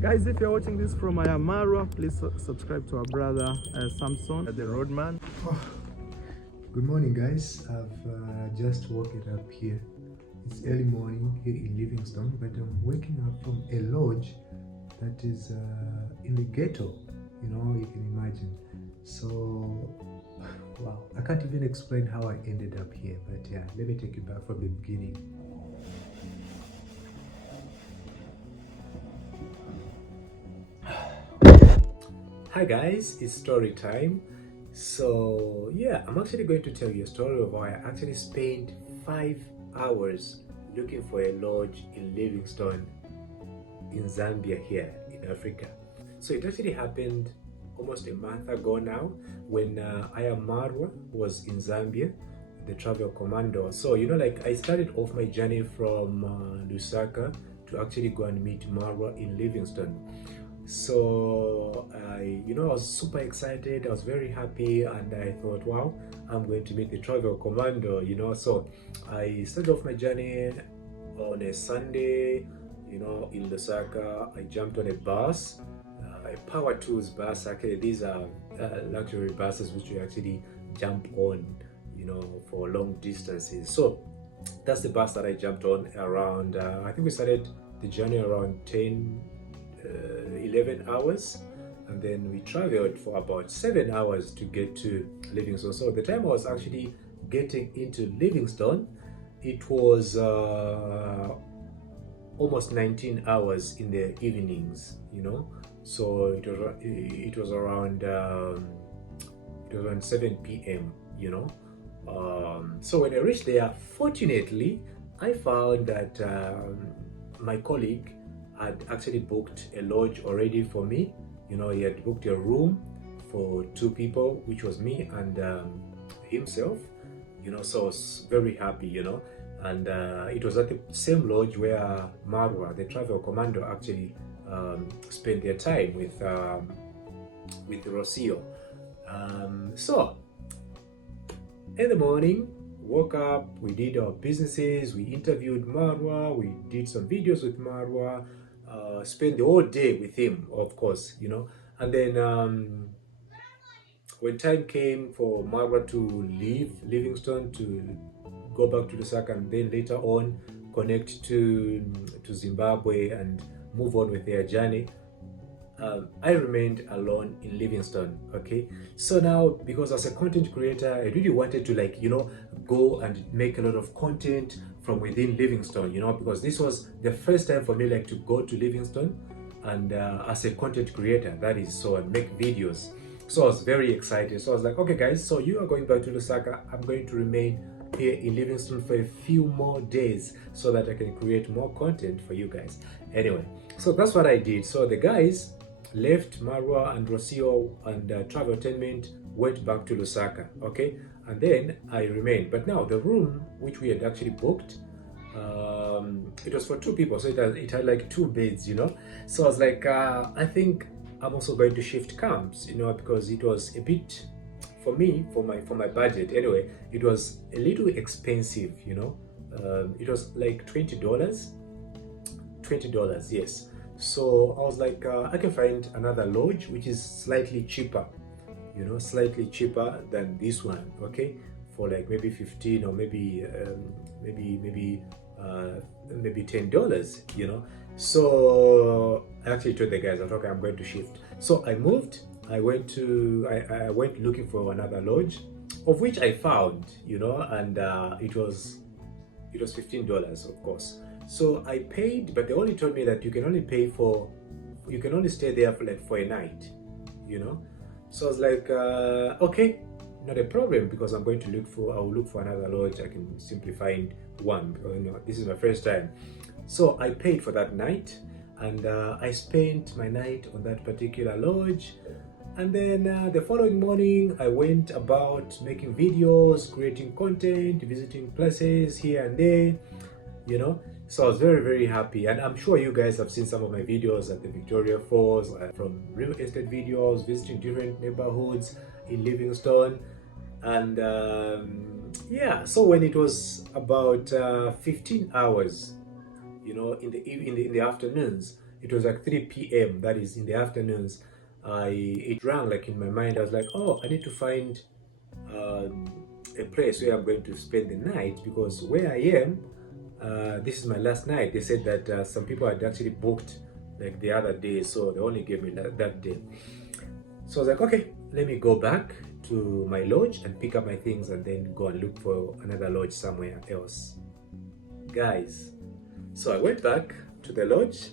Guys, if you're watching this from Ayamara, please subscribe to our brother Samson, the roadman. Good morning, guys. I've just woken up here. It's early morning here in Livingstone, but I'm waking up from a lodge that is in the ghetto. You can imagine. So, wow, I can't even explain how I ended up here, but yeah, let me take you back from the beginning. Hi guys, it's story time. So yeah, I'm actually going to tell you a story of how I actually spent 5 hours looking for a lodge in Livingstone in Zambia here in Africa. So it actually happened almost a month ago now when Marwa was in Zambia, the travel commando. So I started off my journey from Lusaka to actually go and meet Marwa in Livingstone. So I was super excited. I was very happy, and I thought, wow, I'm going to meet the travel commando. So I started off my journey on a Sunday. In Lusaka. I jumped on a bus, a Power Tools bus. Actually, these are luxury buses which you actually jump on, for long distances. So that's the bus that I jumped on around. I think we started the journey around 11 hours, and then we traveled for about 7 hours to get to Livingstone. So the time I was actually getting into Livingstone, it was almost 19 hours in the evenings, so it was around 7 p.m. So when I reached there, fortunately I found that my colleague had actually booked a lodge already for me. He had booked a room for 2 people, which was me and himself. So I was very happy, and it was at the same lodge where Marwa, the travel commando, actually spent their time with Rocio. So in the morning, woke up, we did our businesses, we interviewed Marwa, we did some videos with Marwa, spent the whole day with him, of course, and then when time came for Marwa to leave Livingstone to go back to Lusaka and then later on connect to Zimbabwe and move on with their journey, I remained alone in Livingstone. Okay, so now, because as a content creator, I really wanted to go and make a lot of content from within Livingstone, because this was the first time for me to go to Livingstone and as a content creator, that is, so and make videos. So I was very excited. So I was like, okay guys, so you are going back to Lusaka, I'm going to remain here in Livingstone for a few more days so that I can create more content for you guys. Anyway, so that's what I did. So the guys left, Marwa and Rocio and Travel Entertainment went back to Lusaka, okay? And then I remained. But now the room which we had actually booked, it was for 2 people, so it had like 2 beds, So I was like, I think I'm also going to shift camps, because it was a bit, for me, for my budget anyway, it was a little expensive, it was like $20, yes. So I was like, I can find another lodge which is slightly cheaper, slightly cheaper than this one, okay, for like maybe 15 or maybe $10, So I actually told the guys, okay, I'm going to shift. So I moved. I went looking for another lodge, of which I found, and it was $15, of course. So I paid, but they only told me that you can only stay there for a night, So I was like, okay, not a problem, because I will look for another lodge. I can simply find one, because this is my first time. So I paid for that night, and I spent my night on that particular lodge. And then the following morning, I went about making videos, creating content, visiting places here and there, So I was very, very happy. And I'm sure you guys have seen some of my videos at the Victoria Falls, from real estate videos, visiting different neighborhoods in Livingstone. And yeah, so when it was about 15 hours, in the afternoons, It was like 3 p.m. That is in the afternoons. It rang like in my mind. I was like, oh, I need to find a place where I'm going to spend the night, because where I am, this is my last night. They said that some people had actually booked like the other day, so they only gave me that day. So I was like, okay, let me go back to my lodge and pick up my things and then go and look for another lodge somewhere else. Guys, so I went back to the lodge,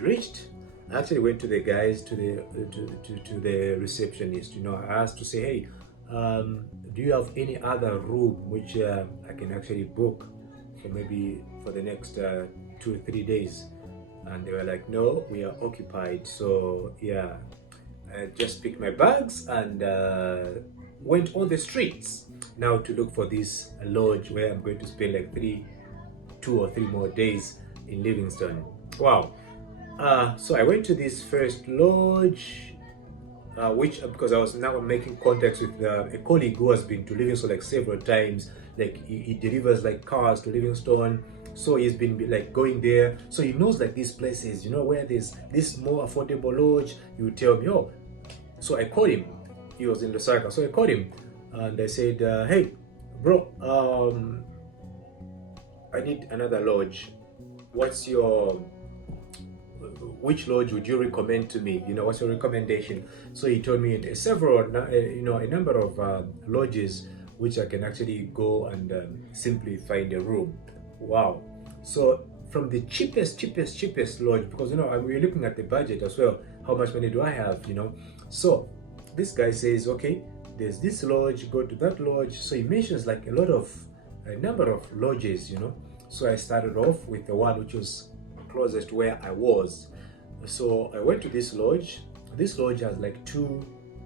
I actually went to the guys, to the receptionist, you know. I asked to say, hey, do you have any other room which I can actually book for maybe for the next 2 or 3 days? And they were like, no, we are occupied. So yeah, I just picked my bags and went on the streets now to look for this lodge where I'm going to spend like 2 or 3 more days in Livingstone. Wow. So I went to this first lodge, which, because I was now making contacts with a colleague who has been to Livingstone like several times. Like he delivers like cars to Livingstone, so he's been like going there, so he knows like these places, you know, where there's this more affordable lodge. He would tell me, oh. So I called him. He was in Lusaka, so I called him and I said, hey bro, I need another lodge. Which lodge would you recommend to me? You know, what's your recommendation? So he told me a number of lodges which I can actually go and simply find a room. Wow. So from the cheapest lodge, because, you know, we're looking at the budget as well. How much money do I have, you know? So this guy says, okay, there's this lodge, go to that lodge. So he mentions like a number of lodges, you know. So I started off with the one which was closest where I was. So I went to this lodge. This lodge has like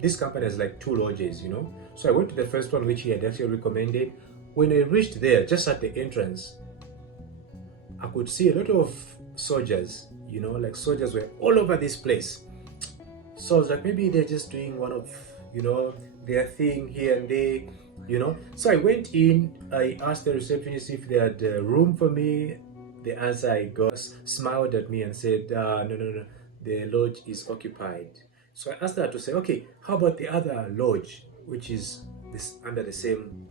this company has like 2 lodges, you know. So I went to the first one which he had actually recommended. When I reached there, just at the entrance, I could see a lot of soldiers, you know, like soldiers were all over this place. So I was like, maybe they're just doing one of, you know, their thing here and there, you know. So I went in, I asked the receptionist if they had room for me. The answer I got smiled at me and said, no, the lodge is occupied. So I asked her to say, okay, how about the other lodge, which is this under the same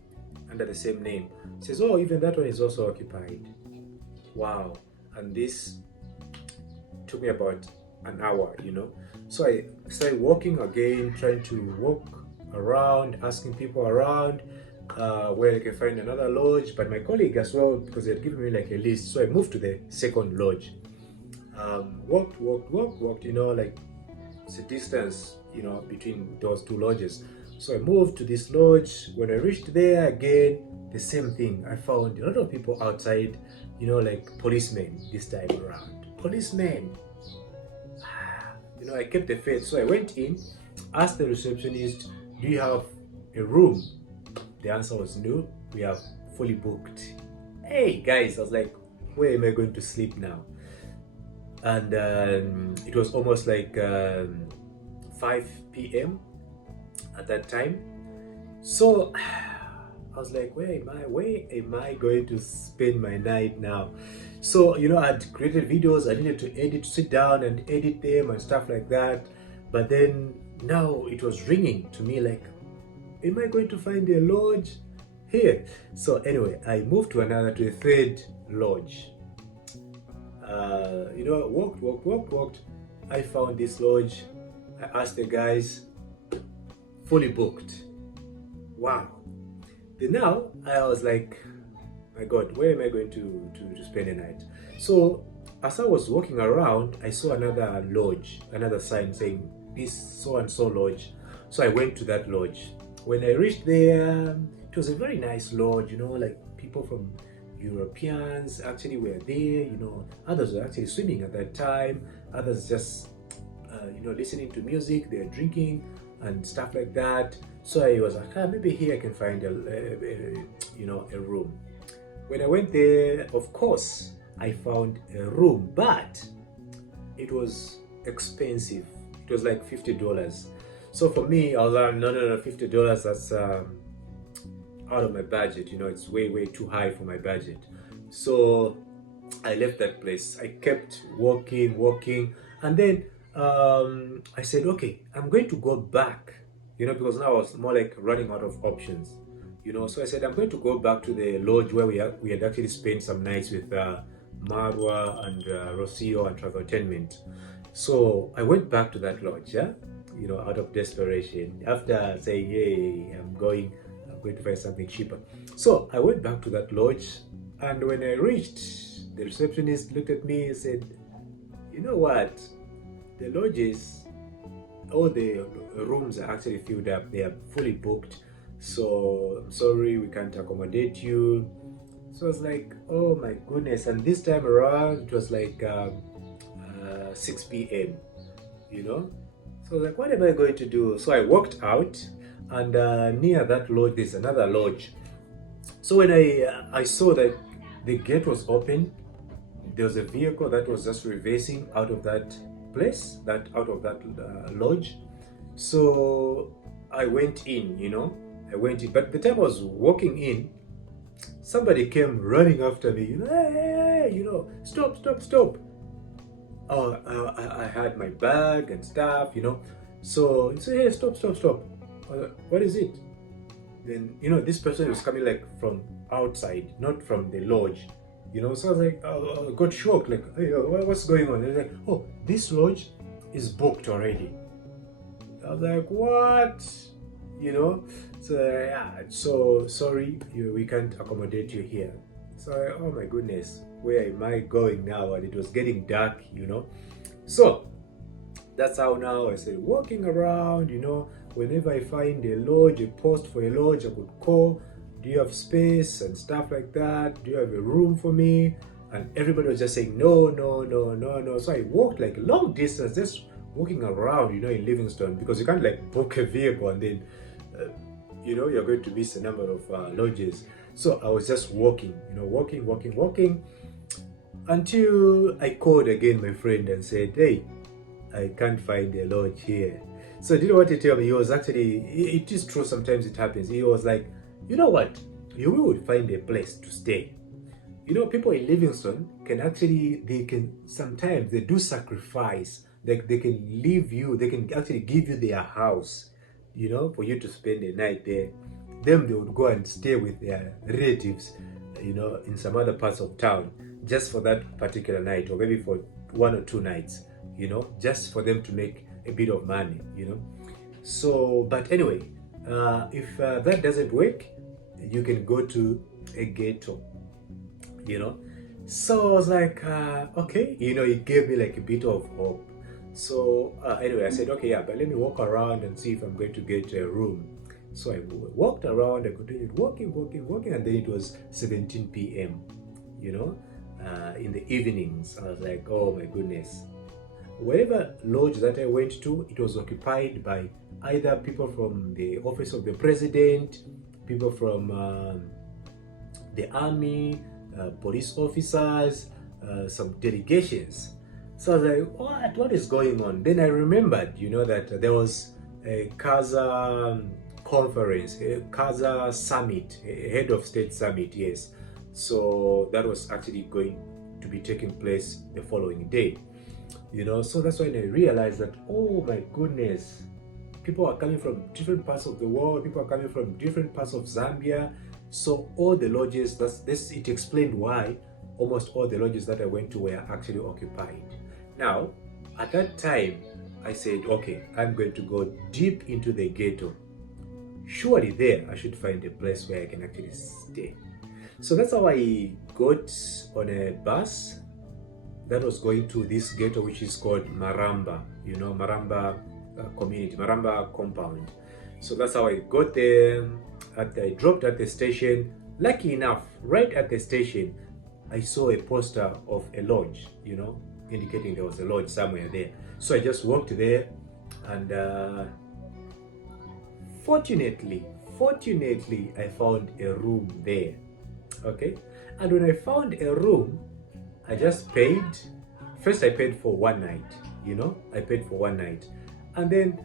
name? She says, oh, even that one is also occupied. Wow. And this took me about an hour, you know. So I started walking again, trying to walk around, asking people around where I can find another lodge. But my colleague as well, because they had given me like a list, so I moved to the second lodge. Walked, you know, like it's a distance, you know, between those 2 lodges. So I moved to this lodge. When I reached there again, the same thing. I found a lot of people outside, you know, like policemen this time around. Policemen. You know, I kept the faith. So I went in, asked the receptionist, do you have a room? The answer was no, we have fully booked. Hey guys, I was like, where am I going to sleep now? And it was almost like 5 p.m. at that time. So I was like, where am I going to spend my night now? So, you know, I'd created videos, I needed to sit down and edit them and stuff like that. But then now it was ringing to me like, am I going to find a lodge here? So anyway, I moved to the 3rd lodge. You know, walked. I found this lodge. I asked the guys, fully booked. Wow. Then now I was like, my God, where am I going to spend the night? So as I was walking around, I saw another lodge, another sign saying this so and so lodge. So I went to that lodge. When I reached there, it was a very nice lodge, you know, like people from Europeans actually were there, you know. Others were actually swimming at that time. Others just, you know, listening to music, they're drinking and stuff like that. So I was like, maybe here I can find a room. When I went there, of course, I found a room, but it was expensive. It was like $50. So for me, I was like, no, $50, that's out of my budget. You know, it's way too high for my budget. So I left that place. I kept walking, and then I said, okay, I'm going to go back, because now I was more like running out of options, So I said, I'm going to go back to the lodge where we had actually spent some nights with Marwa and Rocio and Traveltainment. So I went back to that lodge, yeah, out of desperation. After saying, hey, I'm going to find something cheaper. So I went back to that lodge, and when I reached, the receptionist looked at me and said, you know what? The lodges, all the rooms are actually filled up. They are fully booked. So I'm sorry, we can't accommodate you. So I was like, oh my goodness. And this time around, it was like 6 p.m., So I was like, what am I going to do? So I walked out, and near that lodge, there's another lodge. So when I saw that the gate was open, there was a vehicle that was just reversing out of that place, out of that lodge. So I went in, But the time I was walking in, somebody came running after me, hey, stop. Oh, I had my bag and stuff, So he said, hey, stop. What is it? Then, this person was coming like from outside, not from the lodge, So I was like, I got shocked, like, hey, what's going on? They're like, oh, this lodge is booked already. I was like, what? So yeah, so sorry, we can't accommodate you here. So oh my goodness, where am I going now? And it was getting dark, So that's how now I said, walking around, whenever I find a lodge, a post for a lodge, I could call, do you have space and stuff like that? Do you have a room for me? And everybody was just saying, no. So I walked like a long distance, just walking around, in Livingstone, because you can't like book a vehicle and then, you're going to miss a number of lodges. So I was just walking, walking, until I called again my friend and said, hey, I can't find a lodge here. So did you know what he tell me? He was actually, it is true, sometimes it happens. He was like, you know what? You will find a place to stay. People in Livingstone sometimes they do sacrifice. They can leave you, they can actually give you their house, for you to spend the night there. Then they would go and stay with their relatives, in some other parts of town, just for that particular night, or maybe for 1 or 2 nights, just for them to make a bit of money, So, but anyway, if that doesn't work, you can go to a ghetto, So I was like, okay, it gave me like a bit of hope. So anyway, I said, okay, yeah, but let me walk around and see if I'm going to get a room. So I walked around, I continued walking, and then it was 17 p.m., in the evenings. I was like, oh my goodness. Wherever lodge that I went to, it was occupied by either people from the office of the president, people from the army, police officers, some delegations. So I was like, what is going on? Then I remembered, that there was a CASA conference, a CASA summit, a head of state summit, yes. So that was actually going to be taking place the following day, So that's when I realized that, oh my goodness, people are coming from different parts of the world, people are coming from different parts of Zambia. So all the lodges, it explained why almost all the lodges that I went to were actually occupied. Now, at that time, I said, okay, I'm going to go deep into the ghetto. Surely there, I should find a place where I can actually stay. So that's how I got on a bus that was going to this ghetto, which is called Maramba, Maramba community, Maramba compound. So that's how I got there. I dropped at the station. Lucky enough, right at the station, I saw a poster of a lodge, indicating there was a lodge somewhere there. So I just walked there, and fortunately, I found a room there. Okay, and when I found a room, I just paid. First, I paid for 1 night. I paid for 1 night, and then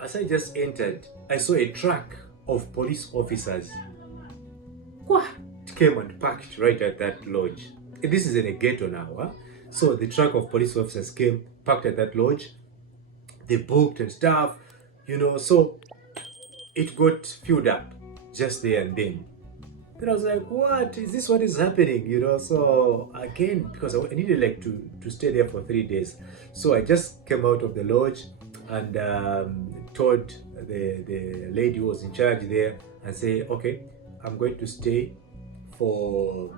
as I just entered, I saw a truck of police officers. It came and parked right at that lodge. this is in a ghetto now. Huh? So the truck of police officers came, parked at that lodge. They booked and stuff, so it got filled up just there and then. Then I was like, what is this? What is happening? So again, because I needed like to stay there for 3 days. So I just came out of the lodge and told the lady who was in charge there and say, okay, I'm going to stay for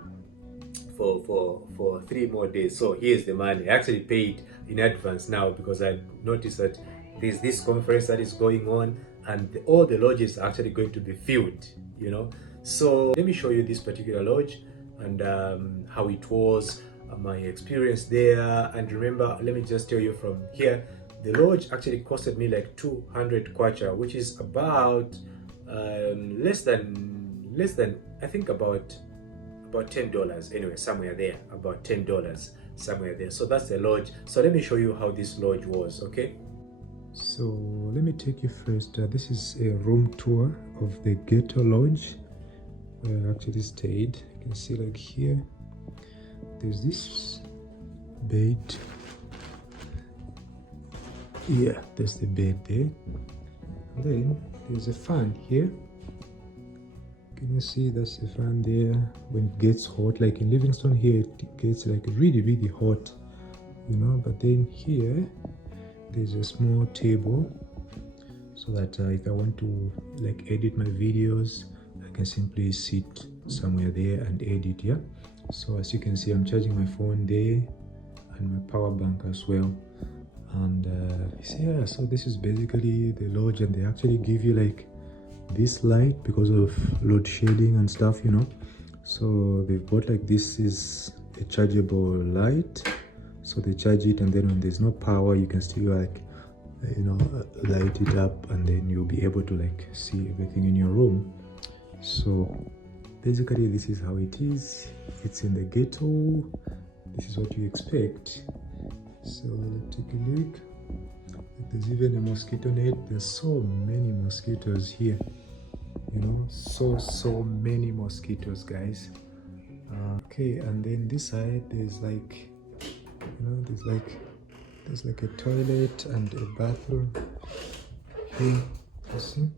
3 more days. So here's the money. I actually paid in advance now because I noticed that there's this conference that is going on and all the lodges are actually going to be filled, So let me show you this particular lodge and how it was, my experience there. And remember, let me just tell you from here, the lodge actually costed me like 200 kwacha, which is about less than I think about $10 anyway, somewhere there, about $10 somewhere there. So that's the lodge. So let me show you how this lodge was. Okay, so let me take you first. This is a room tour of the ghetto lodge where I actually stayed. You can see like here there's this bed. Yeah, there's the bed there. And then there's a fan here. Can you see that's the fan there? When it gets hot, like in Livingstone here, it gets like really, really hot, but then here there's a small table so that if I want to like edit my videos, I can simply sit somewhere there and edit. Yeah, so as you can see, I'm charging my phone there and my power bank as well. And yeah, so this is basically the lodge, and they actually give you like this light because of load shedding and stuff, so they've got like, this is a chargeable light, so they charge it, and then when there's no power you can still like light it up, and then you'll be able to like see everything in your room. So basically this is how it is. It's in the ghetto. This is what you expect. So let's take a look. There's even a mosquito net. There's so many mosquitoes here, so many mosquitoes, guys. Okay, and then this side there's like there's like a toilet and a bathroom here. You see,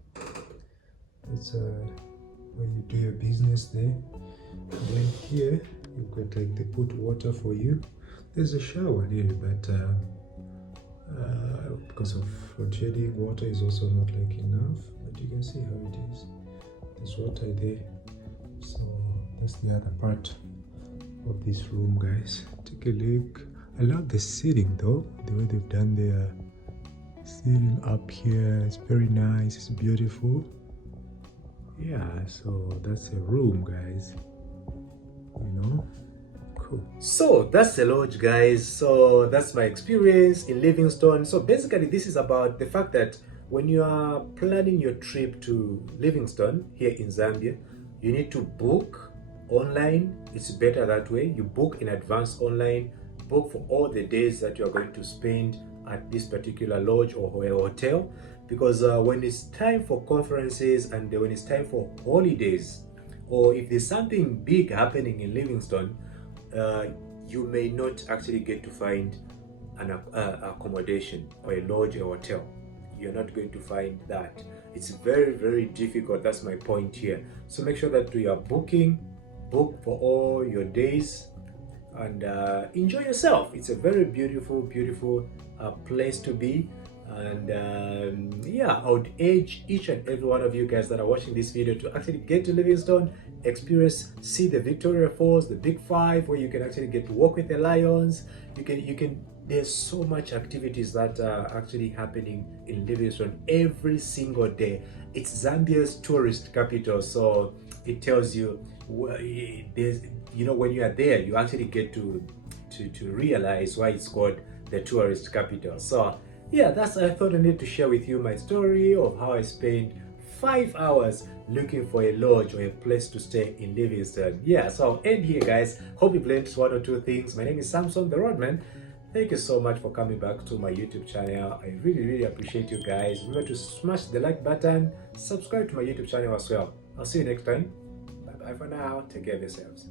it's where you do your business there. And then here you've got like, they put water for you. There's a shower here, but because of load shedding, water is also not like enough, but you can see how it is. There's water there. So that's the other part of this room, guys. Take a look. I love the seating though, the way they've done their seating up here. It's very nice, it's beautiful. Yeah, so that's a room, guys, Cool. So that's the lodge, guys. So that's my experience in Livingstone. So basically this is about the fact that when you are planning your trip to Livingstone here in Zambia, you need to book online. It's better that way. You book in advance online, book for all the days that you are going to spend at this particular lodge or a hotel, because when it's time for conferences and when it's time for holidays, or if there's something big happening in Livingstone, you may not actually get to find an accommodation or a lodge or hotel. You're not going to find that. It's very, very difficult. That's my point here. So make sure that you are book for all your days and enjoy yourself. It's a very beautiful place to be. And yeah, I would urge each and every one of you guys that are watching this video to actually get to Livingstone, experience, see the Victoria Falls, the Big Five, where you can actually get to walk with the lions. You can there's so much activities that are actually happening in Livingstone every single day. It's Zambia's tourist capital, so it tells you there's, when you are there, you actually get to realize why it's called the tourist capital. So yeah, I thought I need to share with you my story of how I spent 5 hours looking for a lodge or a place to stay in Livingstone. Yeah, so I'll end here, guys. Hope you've learned one or two things. My name is Samson-The Roadman. Thank you so much for coming back to my YouTube channel. I really appreciate you guys. Remember to smash the like button, subscribe to my YouTube channel as well. I'll see you next time. Bye bye for now. Take care of yourselves.